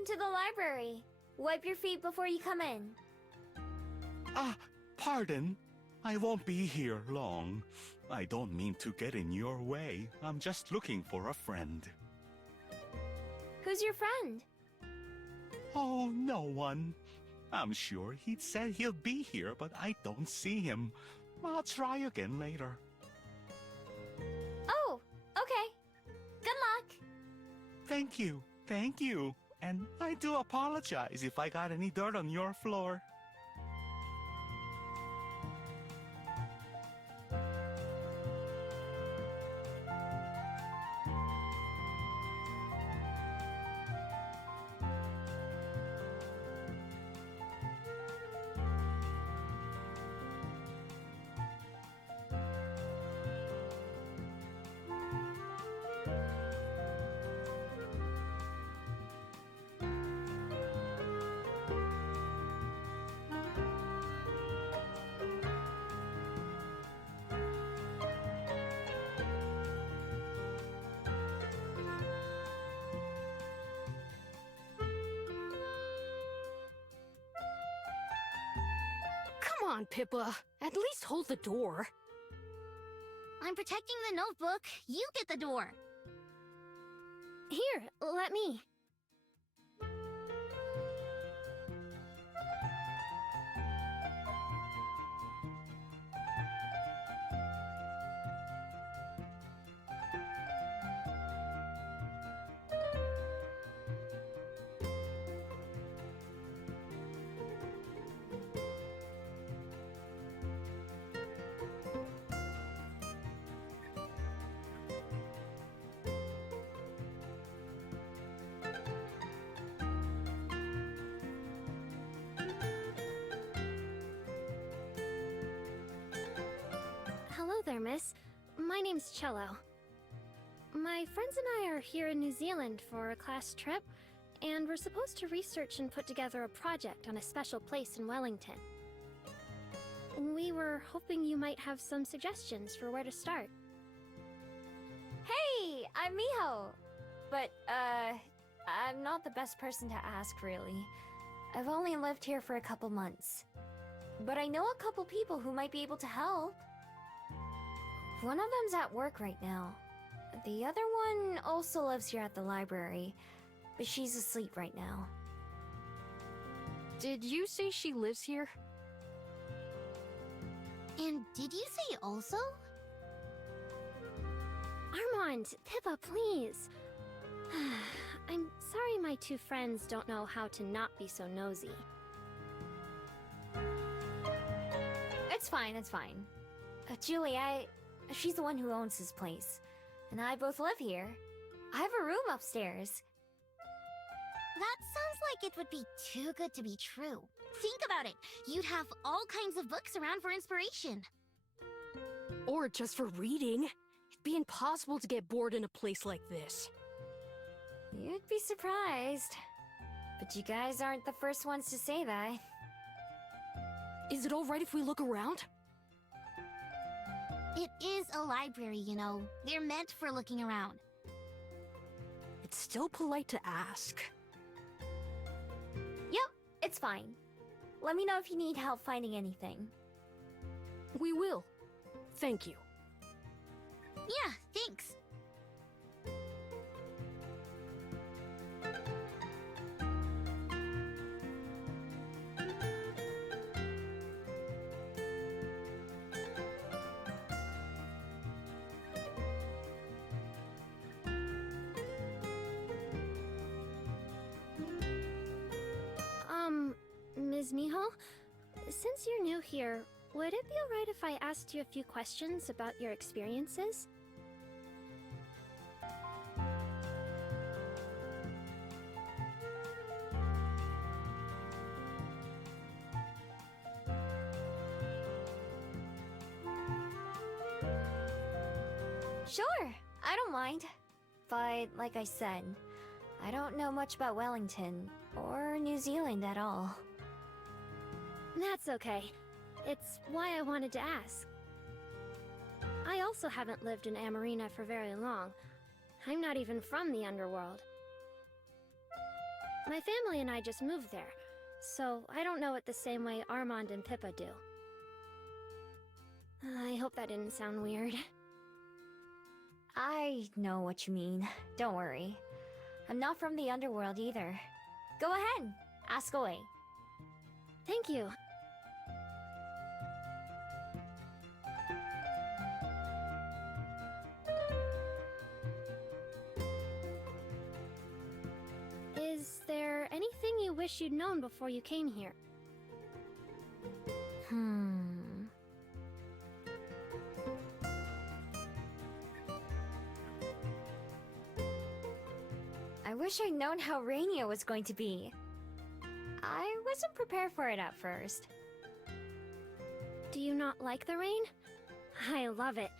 Welcome to the library. Wipe your feet before you come in. Pardon. I won't be here long. I don't mean to get in your way. I'm just looking for a friend. Who's your friend? Oh, no one. I'm sure he'd said he'll be here, but I don't see him. I'll try again later. Oh, okay. Good luck. Thank you. Thank you. And I do apologize if I got any dirt on your floor. Come on, Pippa. At least hold the door. I'm protecting the notebook. You get the door. Here, let me. Hello there, miss. My name's Cello. My friends and I are here in New Zealand for a class trip, and we're supposed to research and put together a project on a special place in Wellington. We were hoping you might have some suggestions for where to start. Hey, I'm Miho! But, I'm not the best person to ask, really. I've only lived here for a couple months. But I know a couple people who might be able to help. One of them's at work right now. The other one also lives here at the library, but she's asleep right now. Did you say she lives here? And did you say also? Armand, Pippa, please. I'm sorry my two friends don't know how to not be so nosy. It's fine, it's fine. Julie, she's the one who owns this place. And I both live here. I have a room upstairs. That sounds like it would be too good to be true. Think about it. You'd have all kinds of books around for inspiration. Or just for reading. It'd be impossible to get bored in a place like this. You'd be surprised. But you guys aren't the first ones to say that. Is it alright if we look around? It is a library, you know. They're meant for looking around. It's still polite to ask. Yep, it's fine. Let me know if you need help finding anything. We will. Thank you. Yeah, thanks. Ms. Miho, since you're new here, would it be alright if I asked you a few questions about your experiences? Sure, I don't mind. But like I said, I don't know much about Wellington or New Zealand at all. That's okay. It's why I wanted to ask. I also haven't lived in Amarina for very long. I'm not even from the underworld. My family and I just moved there, so I don't know it the same way Armand and Pippa do. I hope that didn't sound weird. I know what you mean. Don't worry. I'm not from the underworld either. Go ahead, ask away. Thank you. Is there anything you wish you'd known before you came here? I wish I'd known how rainy it was going to be. I wasn't prepared for it at first. Do you not like the rain? I love it.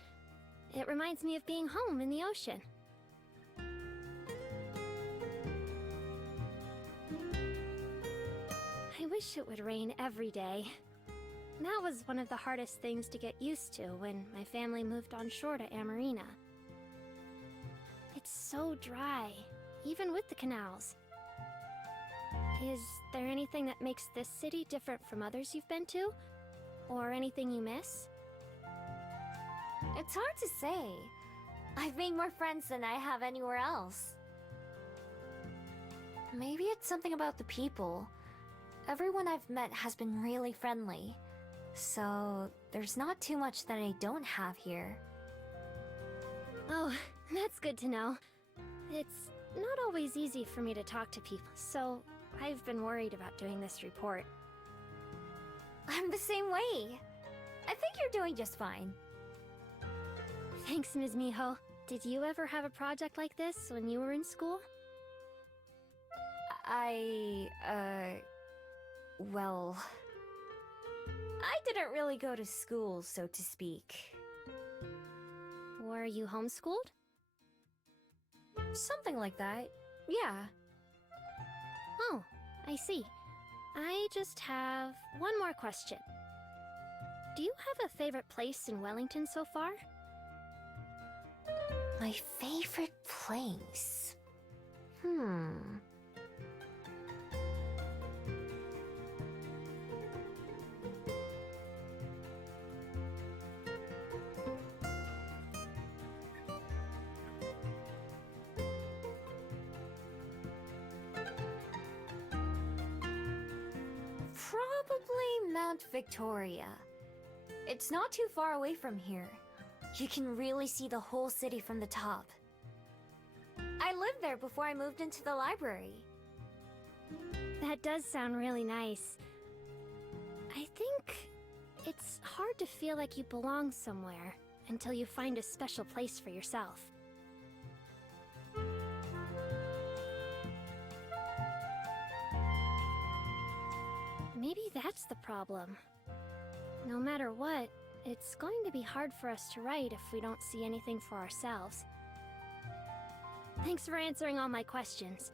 It reminds me of being home in the ocean. I wish it would rain every day. That was one of the hardest things to get used to when my family moved on shore to Amarina. It's so dry, even with the canals. Is there anything that makes this city different from others you've been to? Or anything you miss? It's hard to say. I've made more friends than I have anywhere else. Maybe it's something about the people. Everyone I've met has been really friendly. So, there's not too much that I don't have here. Oh, that's good to know. It's not always easy for me to talk to people, so I've been worried about doing this report. I'm the same way. I think you're doing just fine. Thanks, Ms. Miho. Did you ever have a project like this when you were in school? Well... I didn't really go to school, so to speak. Were you homeschooled? Something like that, yeah. Oh, I see. I just have one more question. Do you have a favorite place in Wellington so far? My favorite place? Probably Mount Victoria. It's not too far away from here. You can really see the whole city from the top. I lived there before I moved into the library. That does sound really nice. I think it's hard to feel like you belong somewhere until you find a special place for yourself. Maybe that's the problem. No matter what, it's going to be hard for us to write if we don't see anything for ourselves. Thanks for answering all my questions.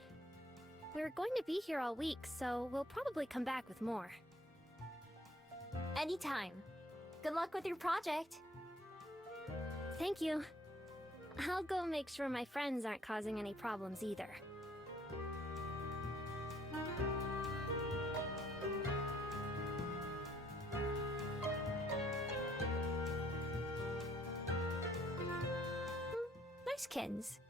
We're going to be here all week, so we'll probably come back with more. Anytime. Good luck with your project. Thank you. I'll go make sure my friends aren't causing any problems either. Nice kittens.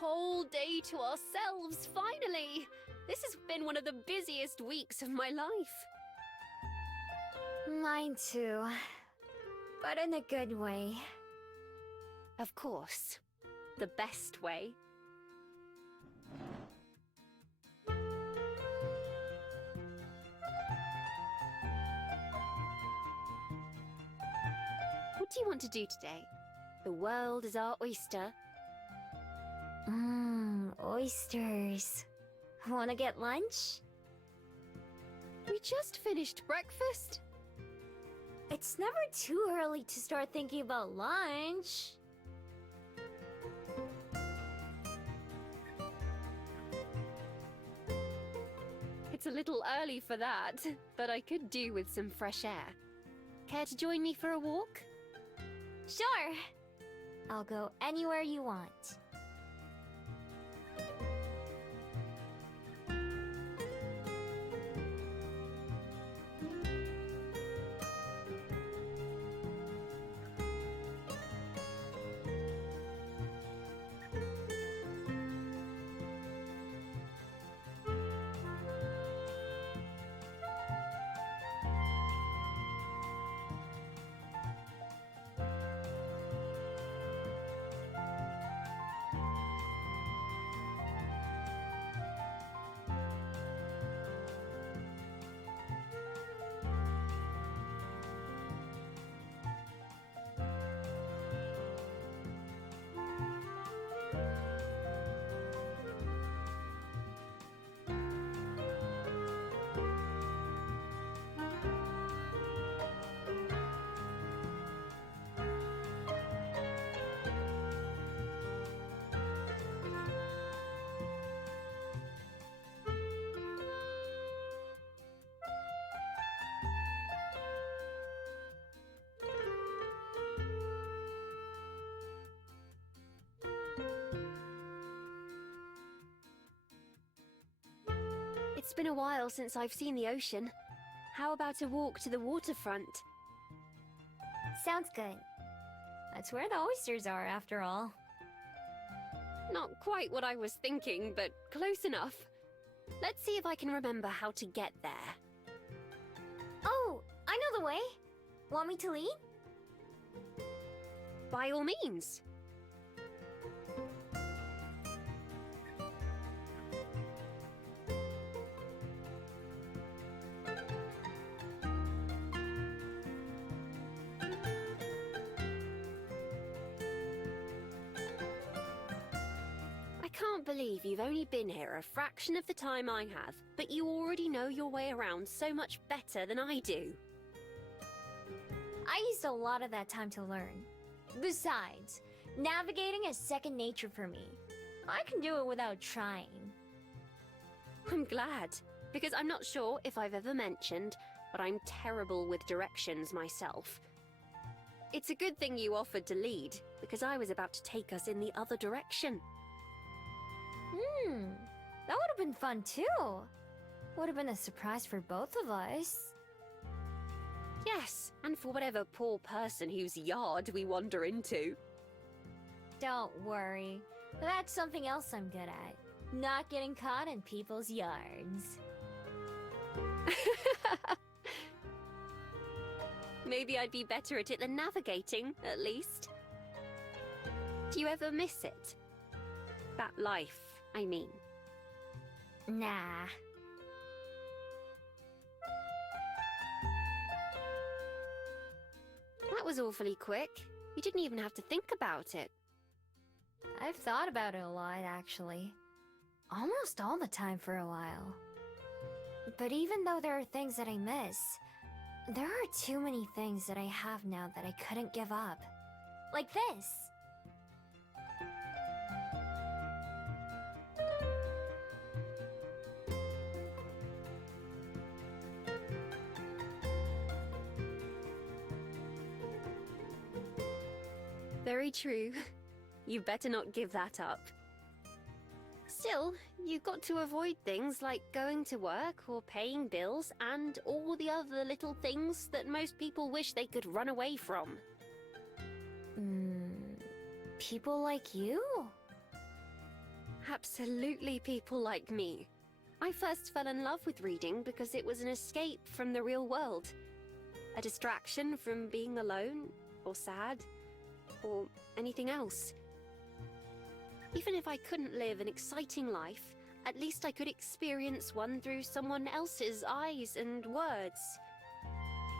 whole day to ourselves, finally! This has been one of the busiest weeks of my life. Mine too. But in a good way. Of course. The best way. What do you want to do today? The world is our oyster. Oysters. Wanna get lunch? We just finished breakfast. It's never too early to start thinking about lunch. It's a little early for that, but I could do with some fresh air. Care to join me for a walk? Sure. I'll go anywhere you want. It's been a while since I've seen the ocean. How about a walk to the waterfront? Sounds good. That's where the oysters are, after all. Not quite what I was thinking, but close enough. Let's see if I can remember how to get there. Oh, I know the way. Want me to lead? By all means. I can't believe you've only been here a fraction of the time I have, but you already know your way around so much better than I do. I used a lot of that time to learn. Besides, navigating is second nature for me. I can do it without trying. I'm glad, because I'm not sure if I've ever mentioned, but I'm terrible with directions myself. It's a good thing you offered to lead, because I was about to take us in the other direction. That would have been fun too. Would have been a surprise for both of us. Yes, and for whatever poor person whose yard we wander into. Don't worry. That's something else I'm good at. Not getting caught in people's yards. Maybe I'd be better at it than navigating, at least. Do you ever miss it? That life, I mean. Nah. That was awfully quick. You didn't even have to think about it. I've thought about it a lot, actually. Almost all the time for a while. But even though there are things that I miss, there are too many things that I have now that I couldn't give up. Like this. Very true. You better not give that up. Still, you've got to avoid things like going to work or paying bills and all the other little things that most people wish they could run away from. People like you? Absolutely people like me. I first fell in love with reading because it was an escape from the real world. A distraction from being alone, or sad, or anything else. Even if I couldn't live an exciting life, at least I could experience one through someone else's eyes and words.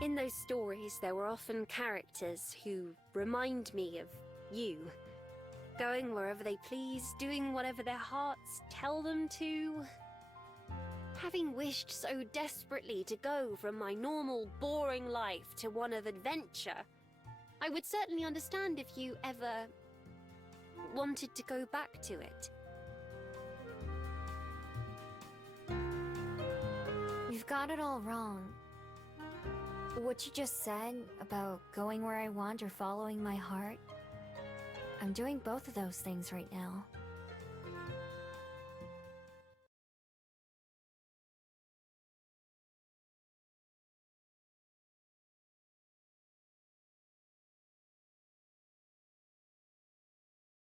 In those stories, there were often characters who remind me of you. Going wherever they please, doing whatever their hearts tell them to. Having wished so desperately to go from my normal, boring life to one of adventure, I would certainly understand if you ever wanted to go back to it. You've got it all wrong. What you just said about going where I want or following my heart, I'm doing both of those things right now.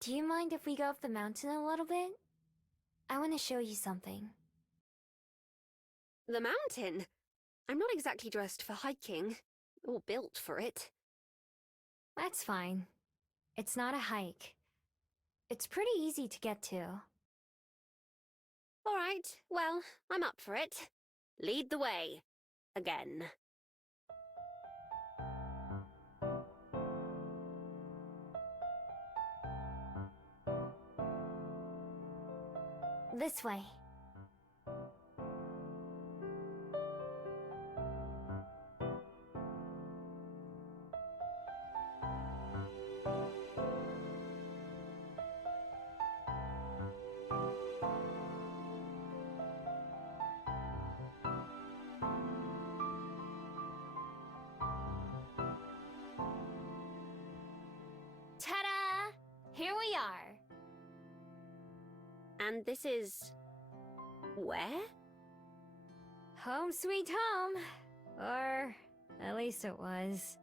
Do you mind if we go up the mountain a little bit? I want to show you something. The mountain? I'm not exactly dressed for hiking, or built for it. That's fine. It's not a hike. It's pretty easy to get to. All right, well, I'm up for it. Lead the way. Again. This way. Ta-da! Here we are. And this is... where? Home sweet home. Or at least it was.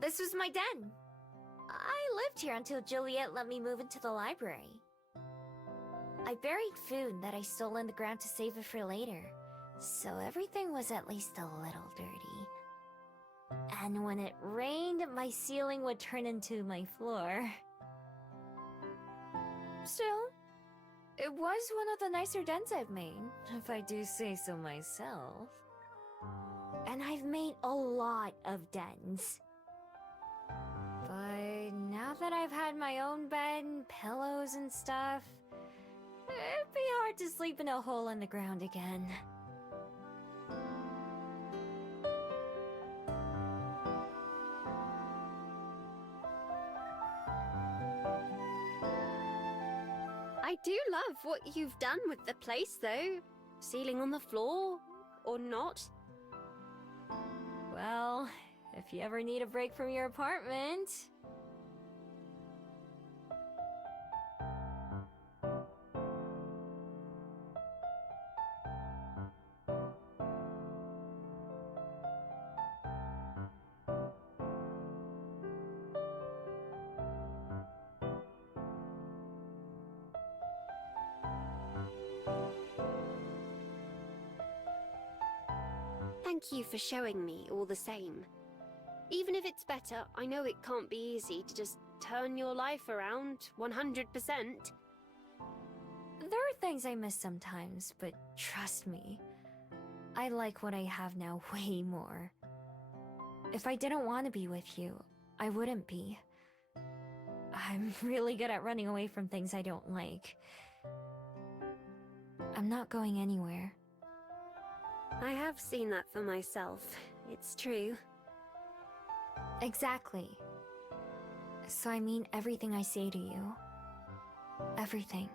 This was my den. I lived here until Juliet let me move into the library. I buried food that I stole in the ground to save it for later, so everything was at least a little dirty. And when it rained, my ceiling would turn into my floor. Still, it was one of the nicer dens I've made, if I do say so myself. And I've made a lot of dens. But now that I've had my own bed, pillows and stuff, it'd be hard to sleep in a hole in the ground again. I do love what you've done with the place, though. Ceiling on the floor, or not. Well, if you ever need a break from your apartment... Thank you for showing me all the same. Even if it's better, I know it can't be easy to just turn your life around 100%. There are things I miss sometimes, but trust me, I like what I have now way more. If I didn't want to be with you, I wouldn't be. I'm really good at running away from things I don't like. I'm not going anywhere. I have seen that for myself. It's true. Exactly. So I mean everything I say to you. Everything.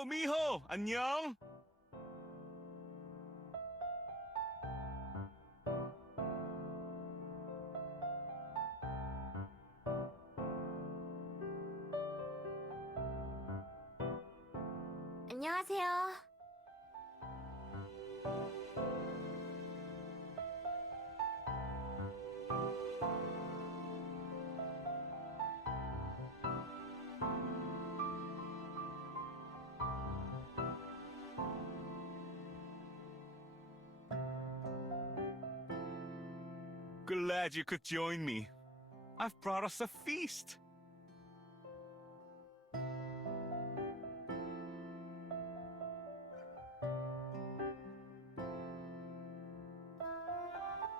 Hello, Miho! 안녕! 안녕하세요. Glad you could join me. I've brought us a feast.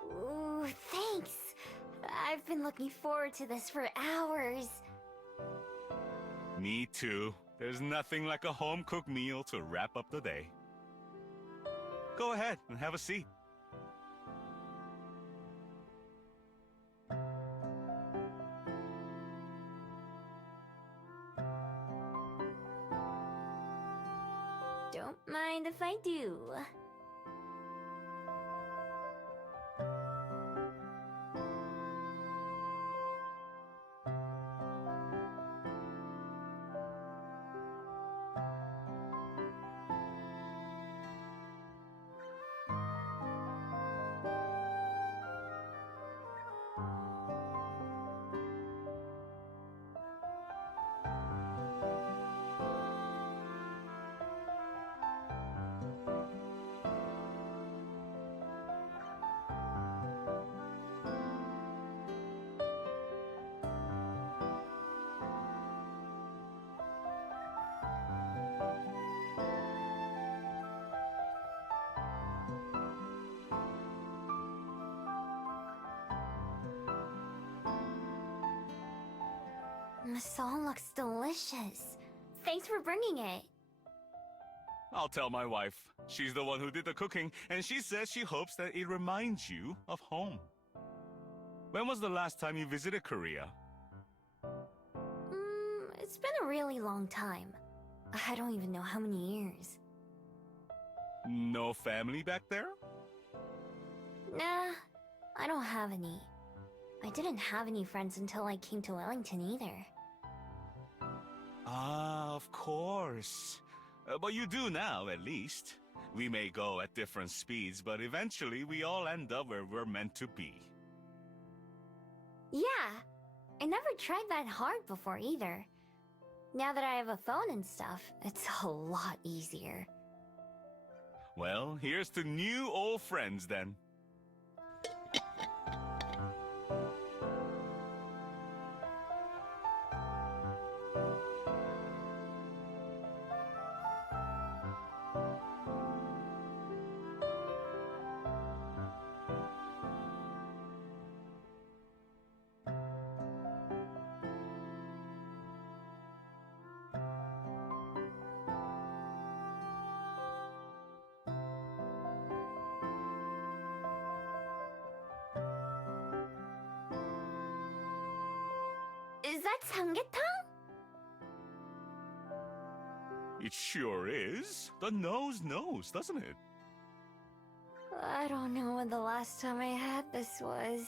Ooh, thanks. I've been looking forward to this for hours. Me too. There's nothing like a home-cooked meal to wrap up the day. Go ahead and have a seat. Don't mind if I do. The song looks delicious. Thanks for bringing it. I'll tell my wife. She's the one who did the cooking, and she says she hopes that it reminds you of home. When was the last time you visited Korea? It's been a really long time. I don't even know how many years. No family back there? Nah, I don't have any. I didn't have any friends until I came to Wellington either. Ah, of course. But you do now, at least. We may go at different speeds, but eventually we all end up where we're meant to be. Yeah, I never tried that hard before either. Now that I have a phone and stuff, it's a lot easier. Well, here's to new old friends then. Is that samgyetang? It sure is. The nose knows, doesn't it? I don't know when the last time I had this was.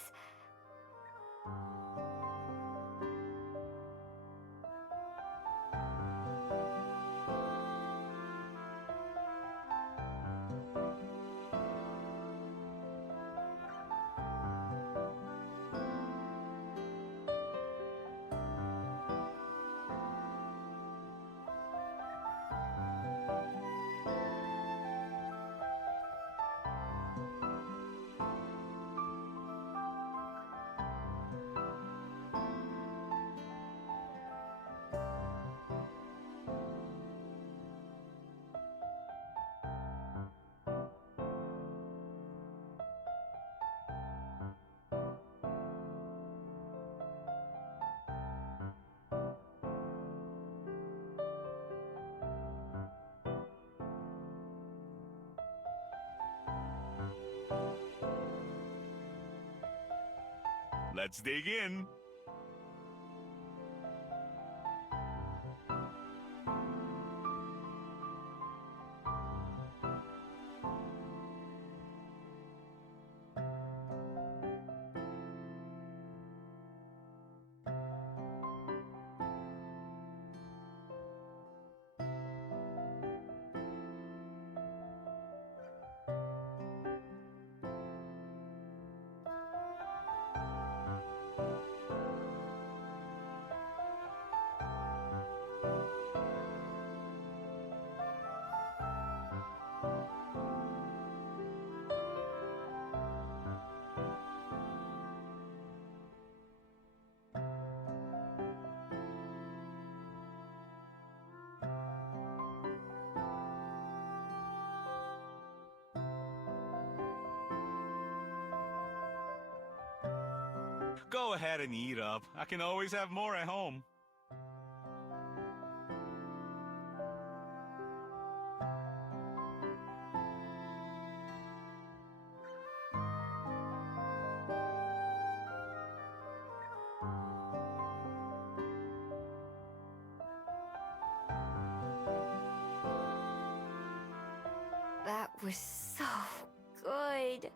Let's dig in. Go ahead and eat up. I can always have more at home. That was so good.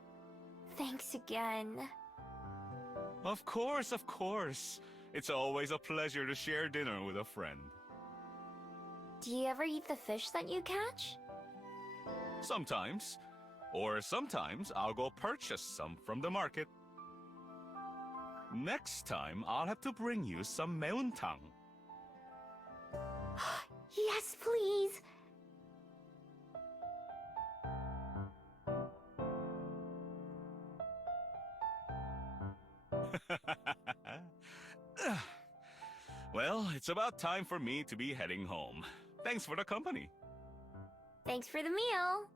Thanks again. Of course, of course. It's always a pleasure to share dinner with a friend. Do you ever eat the fish that you catch? Sometimes. Or sometimes I'll go purchase some from the market. Next time, I'll have to bring you some meontang. Yes, please. Well, it's about time for me to be heading home. Thanks for the company. Thanks for the meal.